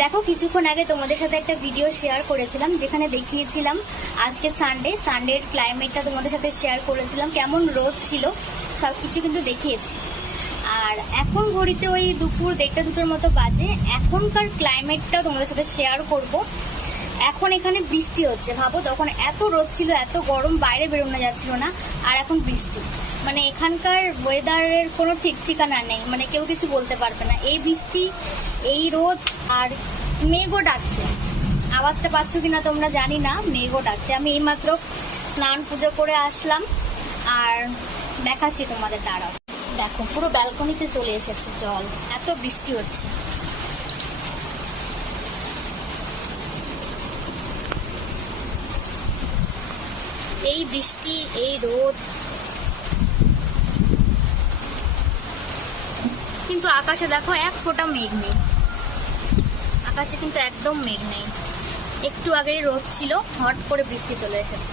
দেখো কিছুক্ষণ আগে তোমাদের সাথে একটা ভিডিও শেয়ার করেছিলাম যেখানে দেখিয়েছিলাম আজকে সানডের ক্লাইমেটটা তোমাদের সাথে শেয়ার করেছিলাম, কেমন রোদ ছিল সব কিছু কিন্তু দেখিয়েছি। আর এখন ঘড়িতে ওই দুপুর 1:30-2টোর মতো বাজে। এখনকার ক্লাইমেটটা তোমাদের সাথে শেয়ার করব। এখন এখানে বৃষ্টি হচ্ছে, ভাবো তখন এত রোদ ছিল, এত গরম, বাইরে বেরোনো যাচ্ছিল না, আর এখন বৃষ্টি। মানে এখানকার ওয়েদারের কোনো ঠিক ঠিকানা নেই, মানে কেউ কিছু বলতে পারবে না। এই বৃষ্টি, এই রোদ, আর মেঘও ডাকছে। আওয়াজটা পাচ্ছ কিনা তোমরা জানি না, মেঘও ডাকছে। আমি এইমাত্র স্নান পুজো করে আসলাম আর দেখাচ্ছি তোমাদের, দাঁড়াও। দেখো পুরো ব্যালকনিতে চলে এসেছে জল, এত বৃষ্টি হচ্ছে। এই বৃষ্টি, এই রোদ, কিন্তু আকাশে দেখো এক ফোঁটা মেঘ নেই। আকাশে কিন্তু একদম মেঘ নেই। একটু আগেই রোদ ছিল, হট করে বৃষ্টি চলে এসেছে।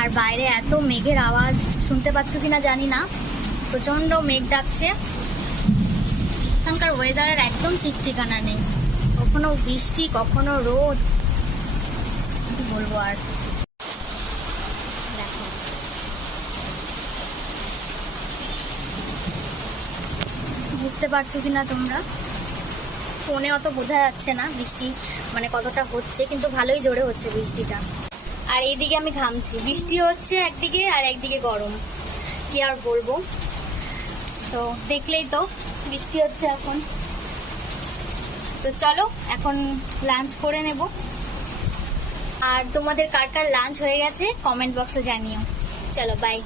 আর বাইরে এত মেঘের আওয়াজ শুনতে পাচ্ছ কিনা জানি না, প্রচন্ড মেঘ ডাকছে। এখানকার ওয়েদারের একদম ঠিক ঠিকানা নেই, কখনো বৃষ্টি কখনো রোদ, কি বলবো আর। দেখো বুঝতে পারছো কিনা তোমরা, ফোনে অত বোঝা যাচ্ছে না বৃষ্টি মানে কতটা হচ্ছে, কিন্তু ভালোই জোরে হচ্ছে বৃষ্টিটা। আর এইদিকে আমি ঘামছি, বৃষ্টি হচ্ছে একদিকে আর একদিকে গরম, কি আর বলবো। তো দেখলেই তো বৃষ্টি হচ্ছে এখন। তো চলো এখন লাঞ্চ করে নেব। আর তোমাদের কার কার লাঞ্চ হয়ে গেছে কমেন্ট বক্সে জানিও। চলো বাই।